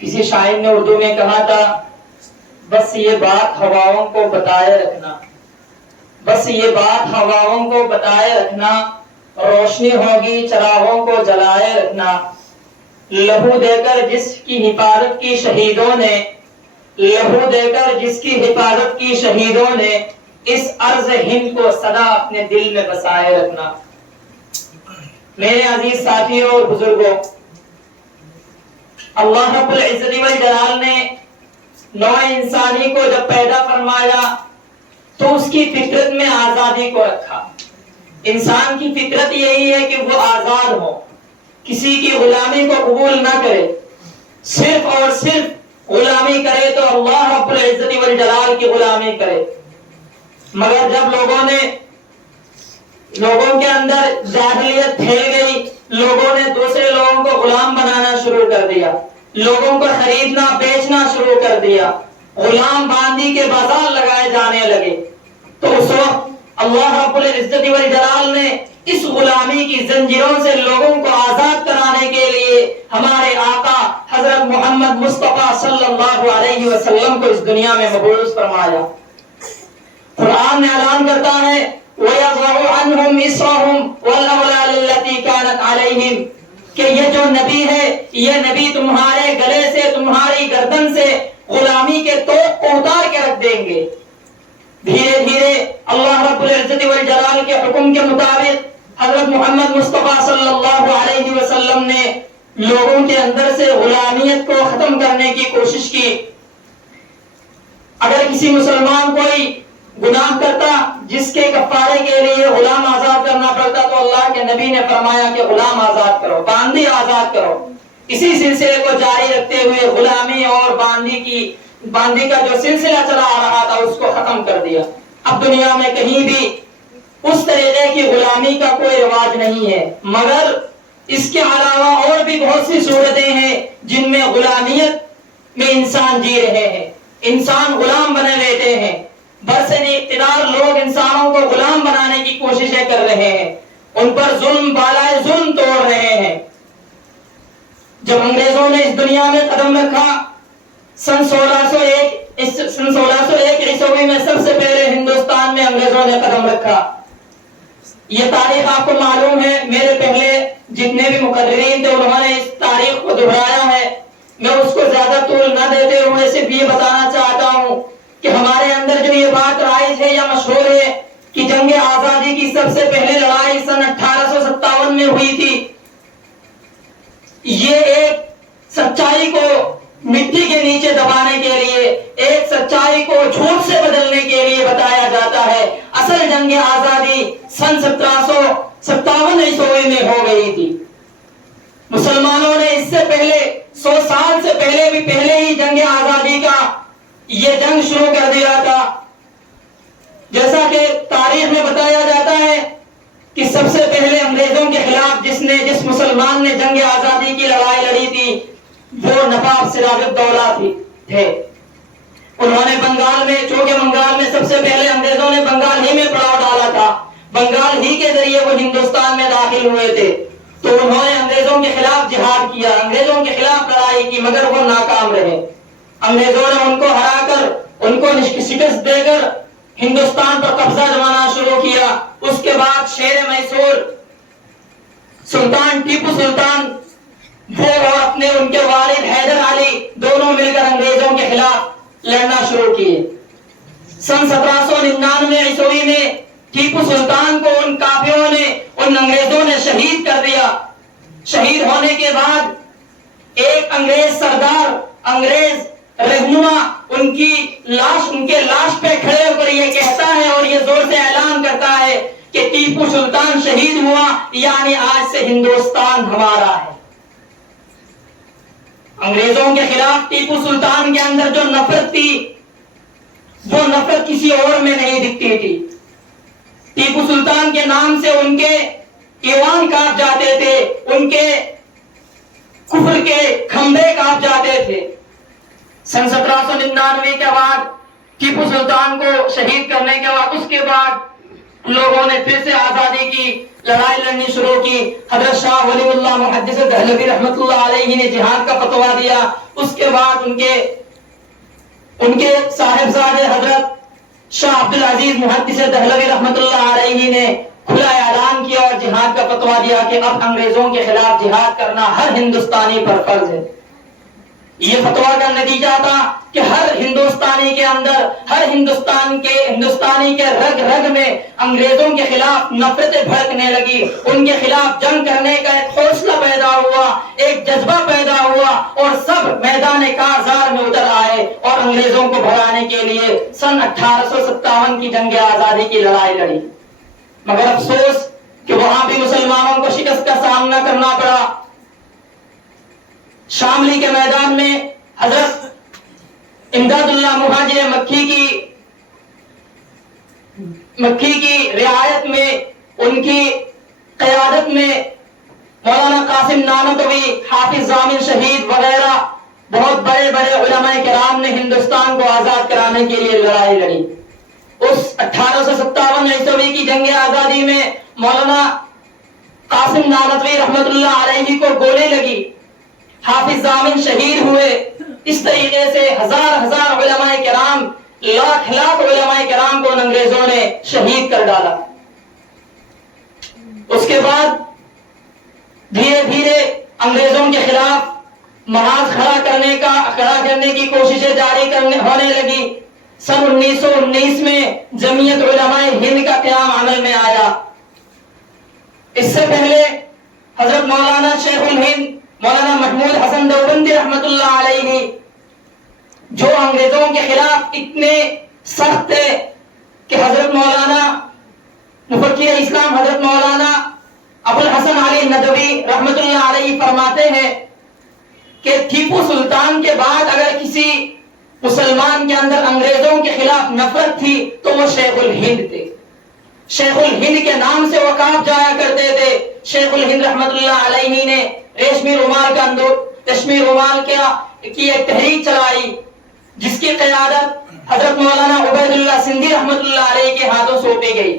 کسی شاعر نے اردو میں کہا تھا، بس یہ بات ہواؤں کو بتائے رکھنا، بس یہ بات ہواؤں کو بتائے رکھنا، روشنی ہوگی چراغوں کو جلائے رکھنا، لہو دے کر جس کی حفاظت کی شہیدوں نے، لہو دے کر جس کی حفاظت کی شہیدوں نے، اس ارض ہند کو سدا اپنے دل میں بسائے رکھنا۔ میرے عزیز ساتھیوں اور بزرگوں، اللہ رب العزت والجلال نے نوع انسانی کو جب پیدا فرمایا تو اس کی فطرت میں آزادی کو رکھا۔ انسان کی فطرت یہی ہے کہ وہ آزاد ہو، کسی کی غلامی کو قبول نہ کرے، صرف اور صرف غلامی کرے تو اللہ رب العزت والجلال کی غلامی کرے۔ مگر جب لوگوں کے اندر جاہلیت پھیل گئی، لوگوں نے دوسرے لوگوں کو غلام بنانا شروع کر دیا، لوگوں کو خریدنا بیچنا شروع کر دیا، غلام باندی کے بازار لگائے جانے لگے، تو اس وقت اللہ رب العزت والجلال نے اس غلامی کی زنجیروں سے لوگوں کو آزاد کرانے کے لیے ہمارے آقا حضرت محمد مصطفیٰ صلی اللہ علیہ وسلم کو اس دنیا میں مبعوث فرمایا۔ قرآن نے اعلان کرتا ہے وَيَضَعُ عَنْهُمْ إِصْرَهُمْ وَالْأَغْلَالَ الَّتِي كَانَتْ عَلَيْهِمْ کہ یہ جو نبی ہے، یہ نبی تمہارے گلے سے، تمہاری گردن سے غلامی کے توق کو اتار کے رکھ دیں گے۔ دھیرے دھیرے اللہ رب العزت والجلال کے حکم کے مطابق حضرت محمد مصطفیٰ صلی اللہ علیہ وسلم نے لوگوں کے اندر سے غلامیت کو ختم کرنے کی کوشش کی۔ اگر کسی مسلمان کوئی گناہ کرتا جس کے کفارے کے لیے غلام آزاد کرنا پڑتا تو اللہ کے نبی نے فرمایا کہ غلام آزاد کرو، باندی آزاد کرو۔ اسی سلسلے کو جاری رکھتے ہوئے غلامی اور باندی کا جو سلسلہ چلا آ رہا تھا اس کو ختم کر دیا۔ اب دنیا میں کہیں بھی اس طریقے کی غلامی کا کوئی رواج نہیں ہے، مگر اس کے علاوہ اور بھی بہت سی صورتیں ہیں جن میں غلامیت میں انسان جی رہے ہیں، انسان غلام بنے بیٹھے ہیں۔ برسر اقتدار لوگ انسانوں کو غلام بنانے کی کوششیں کر رہے ہیں، ان پر ظلم بالائے ظلم توڑ رہے ہیں۔ جب انگریزوں نے اس دنیا میں قدم رکھا سن 1601 عیسوی میں، سب سے پہلے ہندوستان میں انگریزوں نے قدم رکھا۔ یہ تاریخ آپ کو معلوم ہے، میرے پہلے جتنے بھی مقررین تھے انہوں نے اس تاریخ کو دہرایا ہے، میں اس کو زیادہ طول نہ دیتے ہوئے صرف یہ بتانا چاہتا ہوں کہ ہمارے اندر جو یہ بات رائج ہے یا مشہور ہے کہ جنگ آزادی کی سب سے پہلے لڑائی سن 1857 میں ہوئی تھی، یہ ایک سچائی کو مٹی کے نیچے دبانے کے لیے، ایک سچائی کو جھوٹ سے بدلنے کے لیے بتایا جاتا ہے۔ اصل جنگ آزادی سن 1757 عیسوی میں ہو گئی تھی۔ مسلمانوں نے اس سے پہلے 100 سال سے پہلے بھی پہلے ہی جنگ آزادی کا یہ جنگ شروع کر دیا تھا۔ جیسا کہ تاریخ میں بتایا جاتا ہے کہ سب سے پہلے انگریزوں کے خلاف جس مسلمان نے جنگ آزادی کی لڑائی لڑی تھی وہ نواب سراج الدولہ تھے۔ انہوں نے بنگال میں، چونکہ بنگال میں سب سے پہلے انگریزوں نے بنگال ہی میں پڑاؤ ڈالا تھا، بنگال ہی کے ذریعے وہ ہندوستان میں داخل ہوئے تھے، تو انہوں نے انگریزوں کے خلاف جہاد کیا، انگریزوں کے خلاف لڑائی کی، مگر وہ ناکام رہے۔ انگریزوں نے ان کو ہرا کر، ان کو شکست دے کر ہندوستان پر قبضہ جمانا شروع کیا۔ اس کے بعد شیر میسور سلطان ٹیپو سلطان وہ اور ان کے والد حیدر علی دونوں مل کر انگریزوں کے خلاف لڑنا شروع کیے۔ سن 1799 عیسوی میں ٹیپو سلطان کو ان کافروں نے، ان انگریزوں نے شہید کر دیا۔ شہید ہونے کے بعد ایک انگریز سردار، انگریز رہنما ان کے لاش پہ کھڑے ہو کر یہ کہتا ہے اور یہ زور سے اعلان کرتا ہے کہ ٹیپو سلطان شہید ہوا، یعنی آج سے ہندوستان ہمارا ہے۔ انگریزوں کے خلاف ٹیپو سلطان کے اندر جو نفرت تھی وہ نفرت کسی اور میں نہیں دکھتی تھی۔ ٹیپو سلطان کے نام سے ان کے ایوان کاپ جاتے تھے، ان کے کفر کے کھمبے کاپ جاتے تھے۔ سن 1799 کے بعد ٹیپو سلطان کو شہید کرنے کے بعد اس کے بعد لوگوں نے پھر سے آزادی کی لڑائی لڑنی شروع کی. حضرت شاہ ولی اللہ محدث دہلوی رحمۃ اللہ علیہ نے جہاد کا فتویٰ دیا. اس کے بعد ان کے صاحبزادے حضرت شاہ عبد العزیز محدث دہلوی رحمۃ اللہ علیہ نے کھلا اعلان کیا اور جہاد کا فتویٰ دیا کہ اب انگریزوں کے خلاف جہاد کرنا ہر ہندوستانی پر فرض ہے. یہ فتویٰ کا نتیجہ تھا کہ ہر ہندوستانی کے اندر، ہر ہندوستانی کے رگ رگ میں انگریزوں کے خلاف نفرتیں بھڑکنے لگی. ان کے خلاف جنگ کرنے کا ایک حوصلہ پیدا ہوا، ایک جذبہ پیدا ہوا اور سب میدان کارزار میں اتر آئے اور انگریزوں کو بھگانے کے لیے سن 1857 کی جنگ آزادی کی لڑائی لڑی. مگر افسوس کہ وہاں بھی مسلمانوں کو شکست کا سامنا کرنا پڑا. شاملی کے میدان میں حضرت امداد اللہ مہاجر مکی کی رعایت میں، ان کی قیادت میں مولانا قاسم نانوتوی، حافظ ضامن شہید وغیرہ بہت بڑے بڑے علماء کرام نے ہندوستان کو آزاد کرانے کے لیے لڑائی لڑی. اس 1857 عیسوی کی جنگ آزادی میں مولانا قاسم نانوتوی رحمت اللہ علیہ کو گولی لگی، حافظ ضامن شہید ہوئے. اس طریقے سے ہزار علماء کرام، لاکھ علماء کرام کو انگریزوں نے شہید کر ڈالا. اس کے بعد دھیرے دھیرے انگریزوں کے خلاف محاذ کھڑا کرنے کی کوششیں جاری ہونے لگی. سن 1919 میں جمعیت علماء ہند کا قیام عمل میں آیا. اس سے پہلے حضرت مولانا شیخ الہند مولانا محمود حسن دیوبندی رحمت اللہ علیہ، جو انگریزوں کے خلاف اتنے سخت تھے کہ حضرت مولانا مفکر اسلام حضرت مولانا ابو الحسن علی ندوی رحمت اللہ علیہ فرماتے ہیں کہ ٹیپو سلطان کے بعد اگر کسی مسلمان کے اندر انگریزوں کے خلاف نفرت تھی تو وہ شیخ الہند تھے. شیخ الہند کے نام سے وقاف جایا کرتے تھے. شیخ الہند رحمت اللہ علیہ نے ریشمی رومال کی ایک تحریک چلائی، جس کی قیادت حضرت مولانا عبید اللہ سندھی رحمت اللہ علیہ کے ہاتھوں سونپی گئی.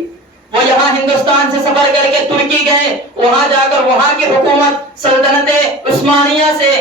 وہ یہاں ہندوستان سے سفر کر کے ترکی گئے. وہاں جا کر وہاں کی حکومت سلطنت عثمانیہ سے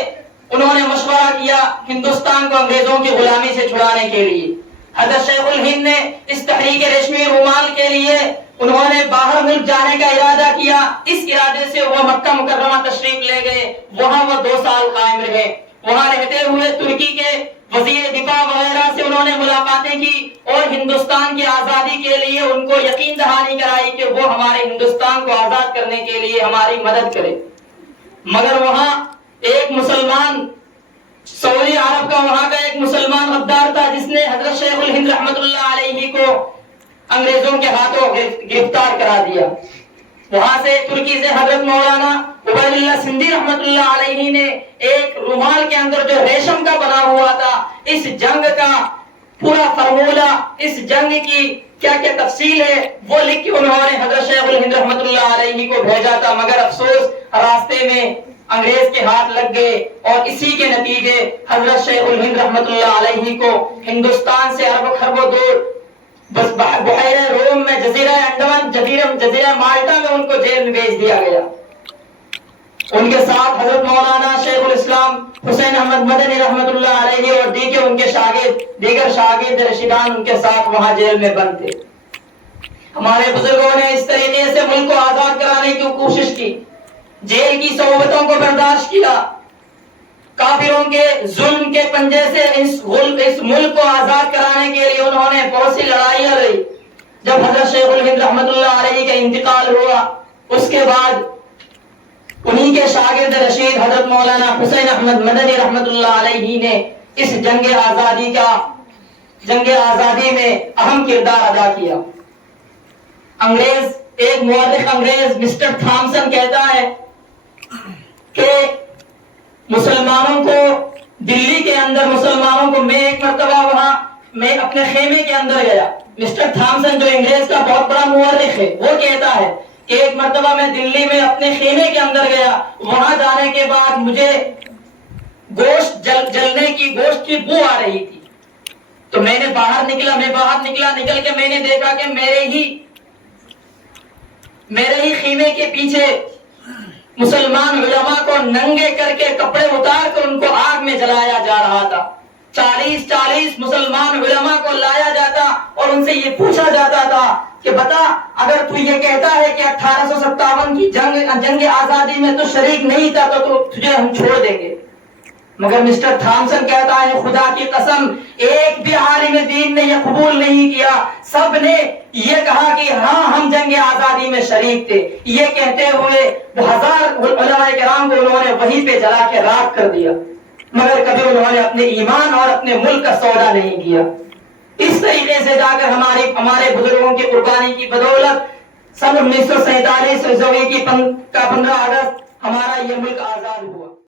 انہوں نے مشورہ کیا ہندوستان کو انگریزوں کی غلامی سے چھڑانے کے لیے. حضرت شیخ الہند نے اس تحریک ریشمی رومال کے لیے انہوں نے باہر ملک جانے کا ارادہ کیا. اس ارادے سے وہ مکہ مکرمہ تشریف لے گئے. وہاں وہ 2 سال قائم رہے. وہاں رہتے ہوئے ترکی کے وزیر دفاع وغیرہ سے انہوں نے ملاقاتیں کی اور ہندوستان کی آزادی کے لیے ان کو یقین دہانی کرائی کہ وہ ہمارے ہندوستان کو آزاد کرنے کے لیے ہماری مدد کرے. مگر وہاں ایک مسلمان، سعودی عرب کا وہاں کا ایک مسلمان غدار تھا جس نے حضرت شیخ الہند رحمت اللہ علیہ کو انگریزوں کے ہاتھوں گرفتار کرا دیا. وہاں سے ترکی سے حضرت مولانا عبید اللہ سندھی رحمت اللہ علیہ نے ایک رومال کے اندر جو ریشم کا بنا ہوا تھا، اس جنگ کا پورا فارمولہ، اس جنگ کی کیا کیا تفصیل ہے وہ لکھ کے انہوں نے حضرت شیخ الہند رحمت اللہ علیہ کو بھیجا تھا. مگر افسوس راستے میں انگریز کے ہاتھ لگ گئے اور اسی کے نتیجے حضرت شیخ الہند رحمت اللہ علیہ کو ہندوستان سے اربوں خربوں دور بس بحیرہ روم میں جزیرہ انڈمان جزیرہ مالٹا میں ان کو جیل میں بھیج دیا گیا. ان کے ساتھ حضرت مولانا شیخ الاسلام حسین احمد مدنی رحمت اللہ علیہ اور ان کے دیگر شاگرد رشیدان ان کے ساتھ وہاں جیل میں بند تھے. ہمارے بزرگوں نے اس طریقے سے ملک کو آزاد کرانے کی کوشش کی، جیل کی صعوبتوں کو برداشت کیا، کافروں کے ظلم کے پنجے سے اس ملک کو آزاد کرانے کے لیے انہوں نے بہت سی لڑائیاں لڑی. جب حضرت شیخ الہند رحمت اللہ علیہ کا انتقال ہوا، اس کے بعد انہی کے شاگرد رشید حضرت مولانا حسین احمد مدنی رحمت اللہ علیہ نے اس جنگ آزادی میں اہم کردار ادا کیا. ایک مورخ انگریز مسٹر تھامسن کہتا ہے کہ مسلمانوں کو دلی کے اندر میں ایک مرتبہ وہاں میں اپنے خیمے کے اندر گیا. مسٹر تھامسن جو انگریز کا بہت بڑا مورخ ہے وہ کہتا ہے کہ ایک مرتبہ میں دلی میں اپنے خیمے کے اندر گیا. وہاں جانے کے بعد مجھے گوشت کی بو آ رہی تھی تو میں باہر نکلا نکل کے میں نے دیکھا کہ میرے ہی میرے ہی خیمے کے پیچھے مسلمان علماء کو ننگے کر کے کپڑے اتار کر ان کو آگ میں جلایا جا رہا تھا. 40 مسلمان علماء کو لایا جاتا اور ان سے یہ پوچھا جاتا تھا کہ بتا اگر تو یہ کہتا ہے کہ 1857 کی جنگ آزادی میں تو شریک نہیں تھا تو تجھے ہم چھوڑ دیں گے. مگر مسٹر تھامسن کہتا ہے خدا کی قسم ایک بھی عالم دین نے یہ قبول نہیں کیا, سب نے یہ کہا کہ ہاں ہم جنگ آزادی میں شریک تھے. یہ کہتے ہوئے 1000 علماء کرام کو انہوں نے وہیں پہ جلا کے راکھ کر دیا, مگر کبھی انہوں نے اپنے ایمان اور اپنے ملک کا سودا نہیں کیا. اس طریقے سے جا کر ہمارے بزرگوں کی قربانی کی بدولت سن 1947 کا 15 اگست ہمارا یہ ملک آزاد ہوا.